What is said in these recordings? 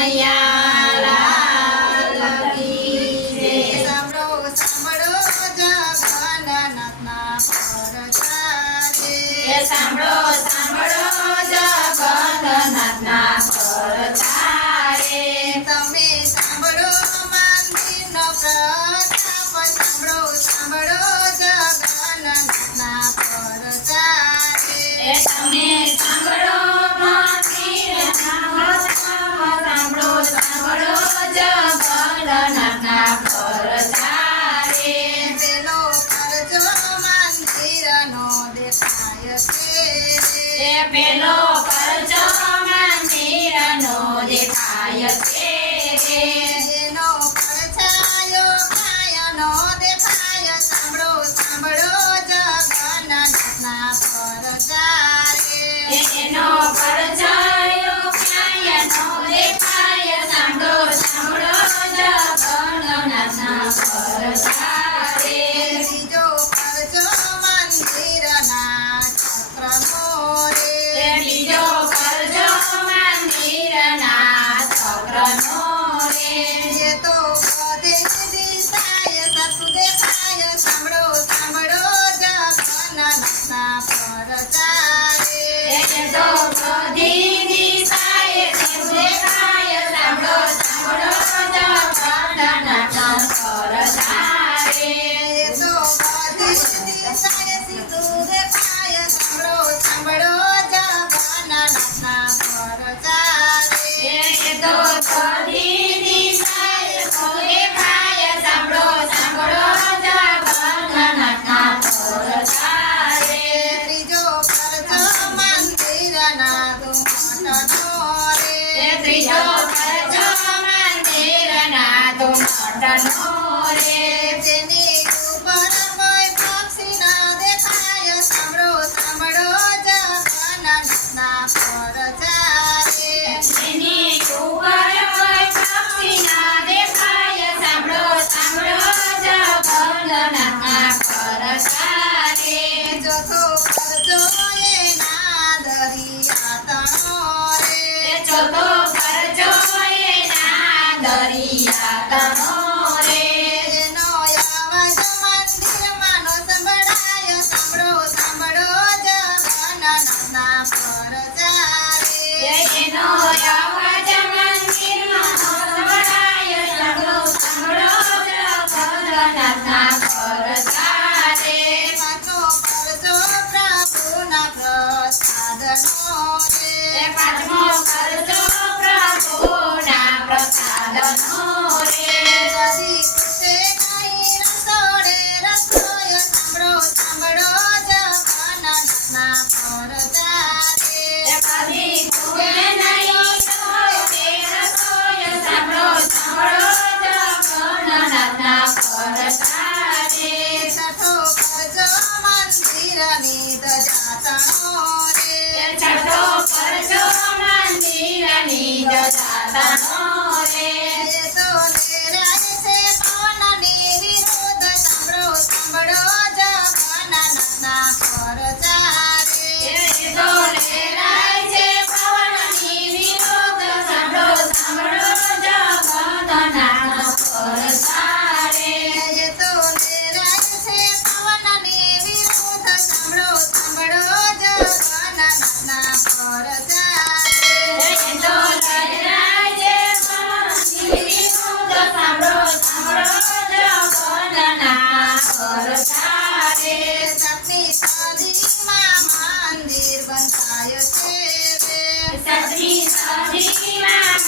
કનૈયાલાલ કી જય. સાંભળો સાંભળો જગન્નાથના પરચારે. સાંભળો સાંભળો જગન્નાથના પરચારે. તમે સાંભળો મંદિરનો પ્રતાપ. સાંભળો સાંભળો જગન્નાથના પરચારે. તમે સાંભળો મંદિરના સાંભળો સાંભળો જગન્નાથના પરચારે. પેલો ખર્ચો મંદિરનો દેખાય છે. પેલો કરજો મંદિરનો દેખાય છે. એનો પડછાયો કાયાનો દેખાય. સાંભળો સાંભળો જગન્નાથના પરચારે. એનો પરચાયો ક્યાંયનો દેખાય. સાંભળો સાંભળો જગન્નાથના પરચારે. બીજો પડછો મંદિરના ચક્રનો રે. બીજો કરજો મંદિરના ચક્રનો રે. એ તો બધે દિશાએ સતું દેખાય. સાંભળો સાંભળો જગન્નાથના પરચારે. એ તો બધી દિશાએ દેખાય. સાંભળો સાંભળો જગન્નાથના પરચારે. એ તો બધી દિશાએ સીધું દેખાય. સાંભળો સાંભળો જગન્નાથના પરચારે. એ તો બધી દિશાએ દેખાય. સાંભળો સાંભળો જગન્નાથના પરચારે. ત્રીજો પરચો મંદિરના ઘુમટનો રે. ત્રીજો કરજો મંદિરના ઘુમટનો રે. તેની ઉપર કોઈ પક્ષી ન દેખાય. સાંભળો સાંભળો જગન્નાથના પરચારે. એની ઉપર કોઈ પક્ષી ના દેખાય. સાંભળો સાંભળો જગન્નાથના પરચારે. ચોથો પરચો એના દરિયા તણો રે. ચોથો કરજો એના દરિયા તણો રે. એનો અવાજ મંદિરમાં નો સંભળાય. સાંભળો સાંભળો જગન્નાથના પરચારે. એનો અવાજ મંદિરમાં સંભળાય. સાંભળો સાંભળો જગન્નાથના પરચારે. પાંચમો પરચો પ્રભુના પ્રસાદનો રે. પાંચમો કરજો પ્રભુના પ્રસાદનો રે. જદી પૂછે કઈ રસોડે રસોઈ. સાંભળો સાંભળો જગન્નાથના પરચારે. કદી કુએ નહીં સોય રસોય. સાંભળો સાંભળો જગન્નાથના પરચારે. છઠ્ઠો પરચો મંદિરની ધજા તણો રે. છઠ્ઠો કરજો મંદિરની ધજાતણો રે. એ તો લેરાય છે પવનની વિરુદ્ધ. સાંભળો સાંભળો જગન્નાથના પરચારે. એ તો લેરાય છે પવનની વિરુદ્ધ. સાંભળો સાંભળો જગન્નાથના પરચારે. એ તો લેરાય છે પવનની વિરુદ્ધ. સાંભળો સાંભળો જગન્નાથના પરચારે. એ તો લેરાય છે પવનની વિરુદ્ધ. સાંભળો સાંભળો જગન્નાથના પરચારે. સાતમી સદીમાં મંદિર બંધાય છે રે. સતી સદીમાં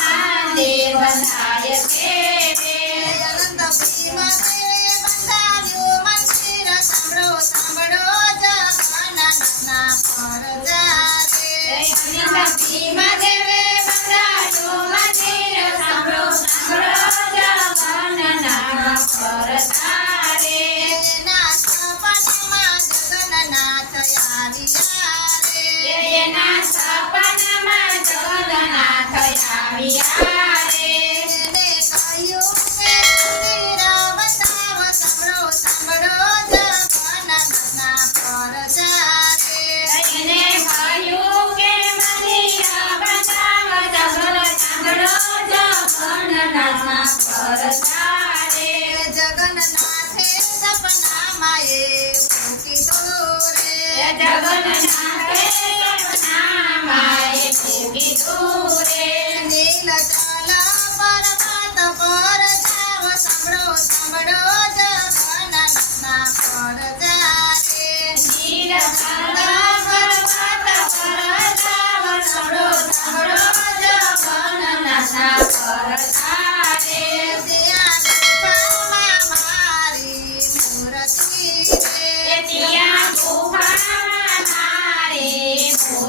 મંદિર બંધાય છે રે. અનંત ભીમા દેવે બંધાવ્યું મંદિર. સાંભળો સાંભળો જગન્નાથના પરચારે. ભીમદેવે બંધાયું મંદિર. સાંભળો સાંભળો જગન્નાથના પરચારે. એના સપનામાં જગન્નાથ આવ્યા રે. એના સપનામાં જગન્નાથ આવ્યા રે. એને કહ્યું કે મંદિર બંધાવો. સાંભળો સાંભળો જગન્નાથના પરચારે. એને કહ્યું કે મંદિર બંધાવો. સાંભળો સાંભળો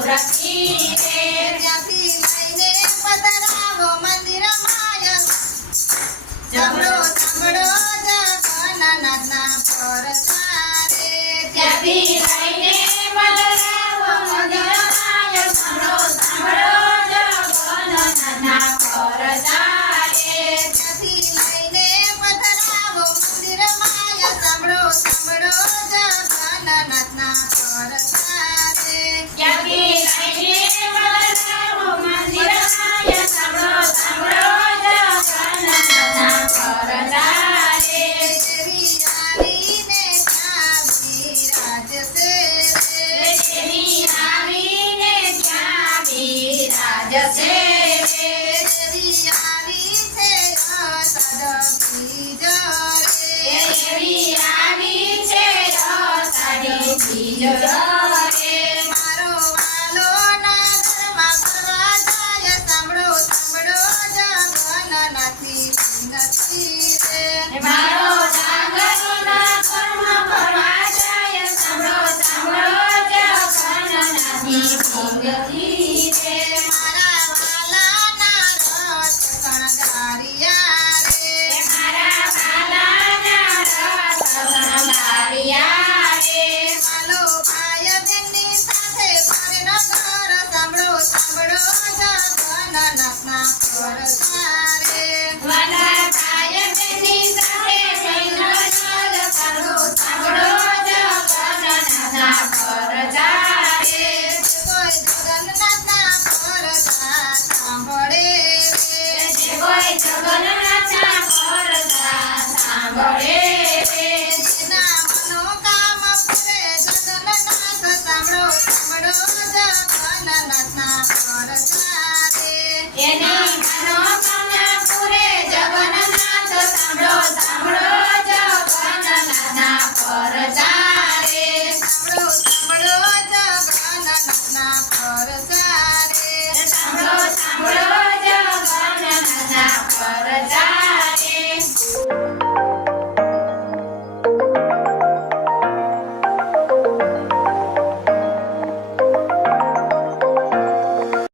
મૂર્તિ રે ત્યાંથી લઈને પધરાવો મંદિરમાં સાંભળો સાંભળો જગન્નાથના પરચારે ત્યાંથી લઈને પધરાવો મંદિરમાં સાંભળો સાંભળો જગન્નાથના પરચારે ત્યાંથી લઈને પધરાવો મંદિરમાં સાંભળો સાંભળો જગન્નાથના પરચારે ત્યાંથી લઈને પધરાવો મંદિરમાં સાંભળો સાંભળો જગન્નાથના પરચારે દેવી આવીને ત્યાં બિરાજશે રે દેવી આવીને ત્યાં બિરાજશે રે દેવી આવી છે અષાઢ બીજ દેવી આવી છે અષાઢી બીજ રે મારો વાલો નગરમાં ફરવા જાય સાંભળો સાંભળો જગન્નાથની વિનતી રે મારો જાગરના કર્મ કરવા જાય સાંભળો સાંભળો જગન્નાથની ભગતી રે મારા વાલાના રથ શણગાર્યા રે મારા વાલાના રથ શણગાર્યા રે માલો ભાઈ બેનની સાથે ફરેનો ઘર સાંભળો સાંભળો જગન્નાથના પરચારે વાલા ભાઈ બેનની સાથે બહેનો નર સાંભળો સાંભળો જગન્નાથના પરચારે કોઈ જગન્નાથના પરચા સાંભળે રે જે કોઈ જગન્નાથના પરચા સાંભળે